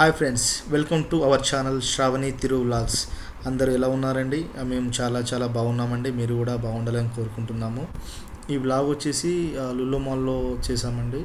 Hi friends, welcome to our channel Sravani Thiru vlogs. అందరూ ఎలా ఉన్నారండి? మేము చాలా చాలా బాగున్నామండి. మీరు కూడా బాగుండాలని కోరుకుంటున్నాము. ఈ వ్లాగ్ వచ్చేసి లులు మాల్లో చేసామండి.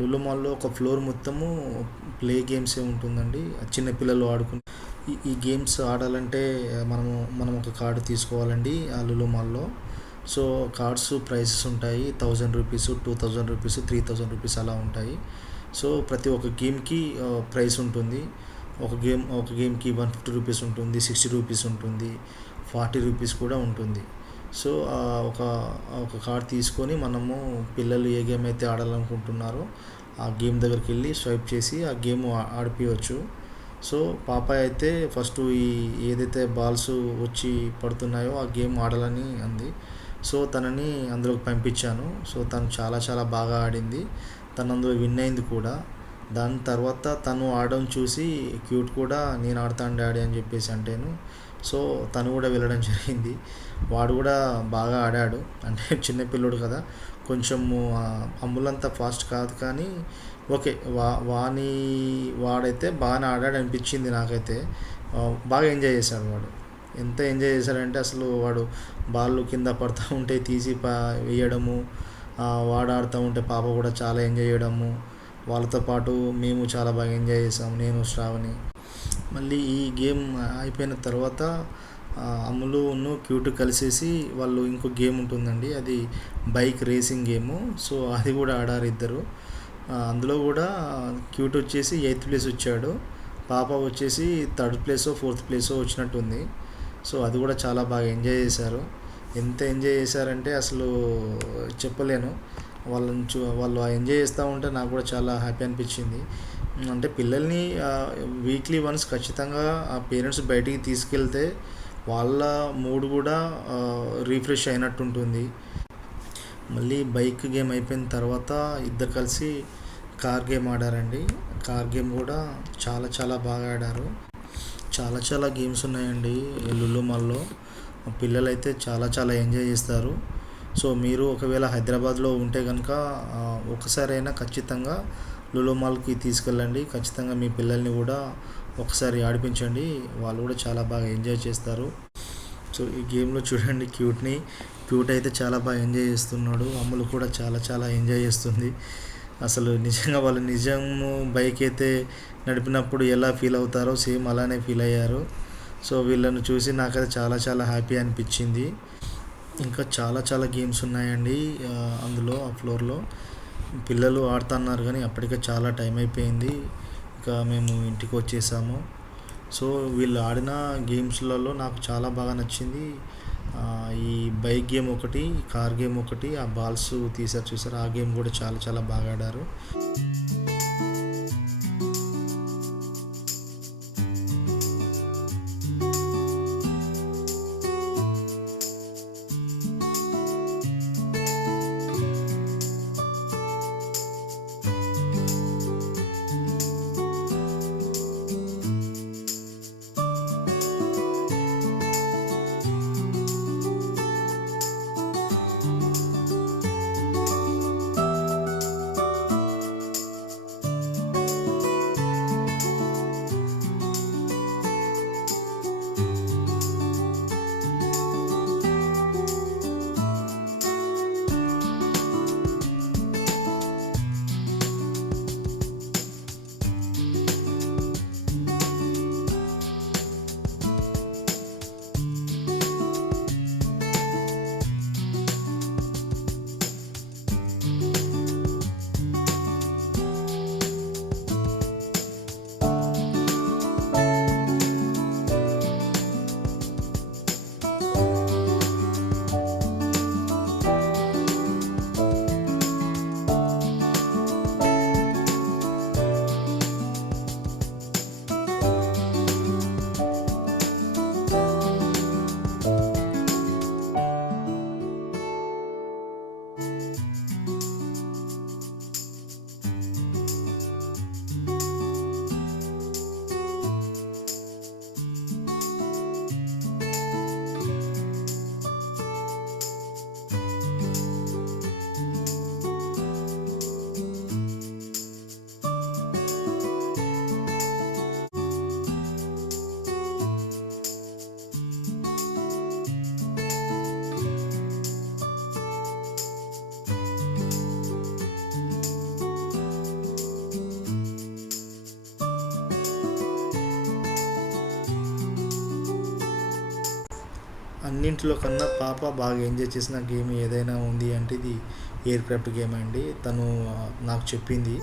లులు మాల్లో ఒక ఫ్లోర్ మొత్తము ప్లే గేమ్సే ఉంటుందండి. చిన్నపిల్లలు ఆడుకుని ఈ గేమ్స్ ఆడాలంటే మనం ఒక కార్డు తీసుకోవాలండి ఆ లులు మాల్లో. సో కార్డ్స్ ప్రైసెస్ ఉంటాయి. 1000 రూపీస్, 2000 రూపీస్, 3000 రూపీస్ అలా ఉంటాయి. సో ప్రతి ఒక్క గేమ్కి ప్రైస్ ఉంటుంది. ఒక గేమ్కి 150 రూపీస్ ఉంటుంది, 60 రూపీస్ ఉంటుంది, 40 రూపీస్ కూడా ఉంటుంది. సో ఒక ఒక కార్డ్ తీసుకొని మనము పిల్లలు ఏ గేమ్ అయితే ఆడాలనుకుంటున్నారో ఆ గేమ్ దగ్గరికి వెళ్ళి స్వైప్ చేసి ఆ గేమ్ ఆడిపించవచ్చు. సో పాప అయితే ఫస్ట్ ఏదైతే బాల్స్ వచ్చి పడుతున్నాయో ఆ గేమ్ ఆడాలని అంది. సో తనని అందులోకి పంపించాను. సో తను చాలా చాలా బాగా ఆడింది. తను అందులో విన్ అయింది కూడా. దాని తర్వాత తను ఆడడం చూసి క్యూట్ కూడా నేను ఆడతాను డాడీ అని చెప్పేసి అంటేను. సో తను కూడా వెళ్ళడం జరిగింది. వాడు కూడా బాగా ఆడాడు. అంటే చిన్నపిల్లోడు కదా, కొంచెము అమ్ములంతా ఫాస్ట్ కాదు కానీ ఓకే. వాడైతే బాగానే ఆడాడు అనిపించింది నాకైతే. బాగా ఎంజాయ్ చేశాడు వాడు. ఎంత ఎంజాయ్ చేశాడంటే అసలు వాడు బాల్ కింద పడుతూ ఉంటే తీసి వేయడము, వాడు ఆడుతూ ఉంటే పాప కూడా చాలా ఎంజాయ్ చేయడము. వాళ్ళతో పాటు మేము చాలా బాగా ఎంజాయ్ చేసాము, నేను శ్రావణి. మళ్ళీ ఈ గేమ్ అయిపోయిన తర్వాత అమ్ములును క్యూట్ కలిసేసి వాళ్ళు ఇంకో గేమ్ ఉంటుందండి, అది బైక్ రేసింగ్ గేము. సో అది కూడా ఆడారు ఇద్దరు. అందులో కూడా క్యూట్ వచ్చేసి 8th ప్లేస్ వచ్చాడు, పాప వచ్చేసి 3rd ప్లేసో 4th ప్లేసో వచ్చినట్టుంది. సో అది కూడా చాలా బాగా ఎంజాయ్ చేశారు. ఎంత ఎంజాయ్ చేశారంటే అసలు చెప్పలేను. వాళ్ళు ఎంజాయ్ చేస్తూ ఉంటే నాకు కూడా చాలా హ్యాపీ అనిపించింది. అంటే పిల్లల్ని వీక్లీ వన్స్ ఖచ్చితంగా ఆ పేరెంట్స్ బయటికి తీసుకెళ్తే వాళ్ళ మూడ్ కూడా రీఫ్రెష్ అయినట్టు ఉంటుంది. మళ్ళీ బైక్ గేమ్ అయిపోయిన తర్వాత ఇద్దరు కలిసి కార్ గేమ్ ఆడారండి. కార్ గేమ్ కూడా చాలా చాలా బాగా ఆడారు. చాలా చాలా గేమ్స్ ఉన్నాయండి లులు మాల్లో. పిల్లలైతే చాలా చాలా ఎంజాయ్ చేస్తారు. సో మీరు ఒకవేళ హైదరాబాద్లో ఉంటే కనుక ఒకసారైనా ఖచ్చితంగా లులు మాల్కి తీసుకెళ్ళండి. ఖచ్చితంగా మీ పిల్లల్ని కూడా ఒకసారి ఆడిపించండి. వాళ్ళు కూడా చాలా బాగా ఎంజాయ్ చేస్తారు. సో ఈ గేమ్లో చూడండి క్యూట్ అయితే చాలా బాగా ఎంజాయ్ చేస్తున్నాడు. అమ్ములు కూడా చాలా చాలా ఎంజాయ్ చేస్తుంది. అసలు నిజంగా వాళ్ళు నిజము బైక్ అయితే నడిపినప్పుడు ఎలా ఫీల్ అవుతారో సేమ్ అలానే ఫీల్ అయ్యారు. సో వీళ్ళను చూసి నాకైతే చాలా చాలా హ్యాపీ అనిపించింది. ఇంకా చాలా చాలా గేమ్స్ ఉన్నాయండి అందులో ఆ ఫ్లోర్లో. పిల్లలు ఆడుతున్నారు కానీ అప్పటికే చాలా టైం అయిపోయింది. ఇంకా మేము ఇంటికి వచ్చేసాము. సో వీళ్ళు ఆడిన గేమ్స్లలో నాకు చాలా బాగా నచ్చింది ఈ బైక్ గేమ్ ఒకటి, కార్ గేమ్ ఒకటి, ఆ బాల్స్ చూసారు ఆ గేమ్ కూడా చాలా చాలా బాగా ఆడారు. అన్నింటిలో కన్నా పాప బాగా ఎంజాయ్ చేసిన గేమ్ ఏదైనా ఉంది అంటే ఇది ఎయిర్ క్రాఫ్ట్ గేమ్ అండి. తను నాకు చెప్పింది.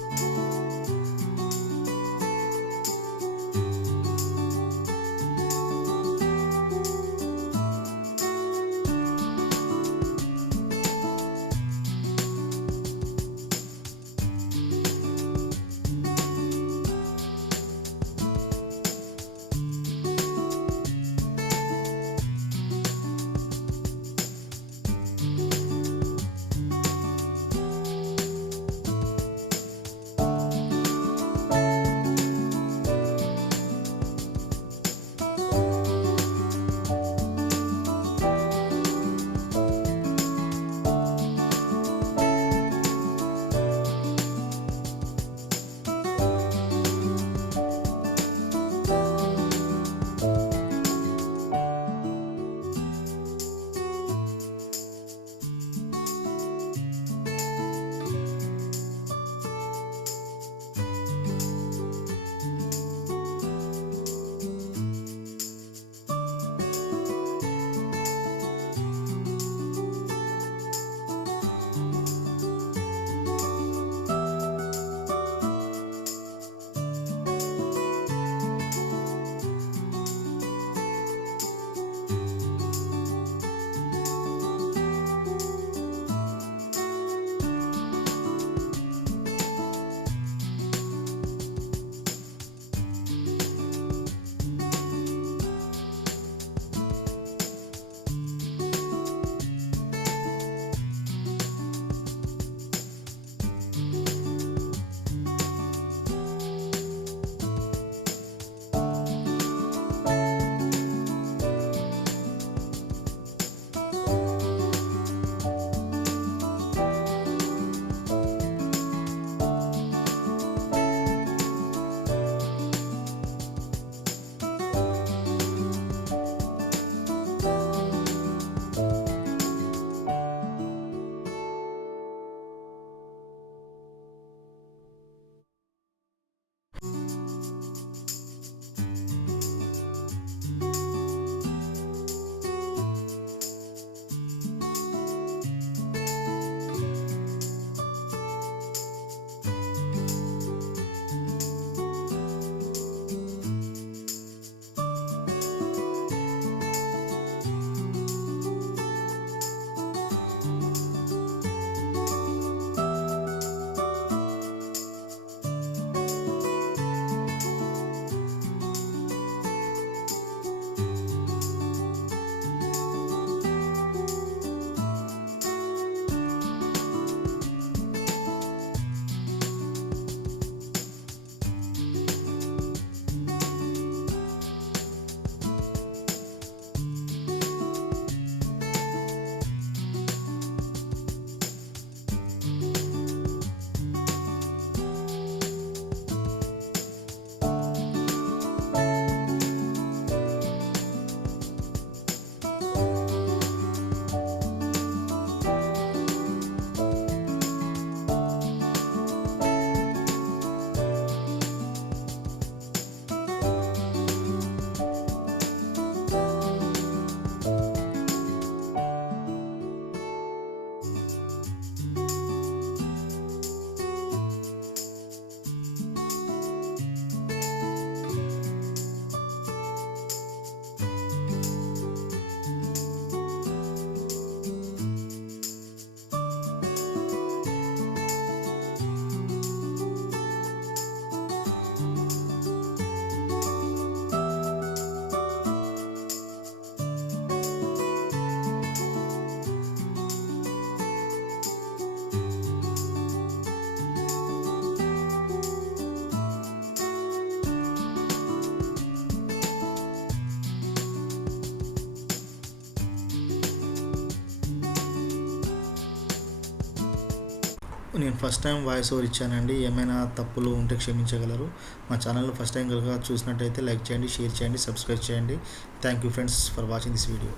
నేను ఫస్ట్ టైం వాయిస్ ఓవర్ ఇచ్చానండి. ఏమైనా తప్పులు ఉంటే క్షమించగలరు. మా ఛానల్‌లో ఫస్ట్ టైం కనుక చూసినట్టయితే లైక్ చేయండి, షేర్ చేయండి, సబ్స్క్రైబ్ చేయండి. Thank you friends for watching this video.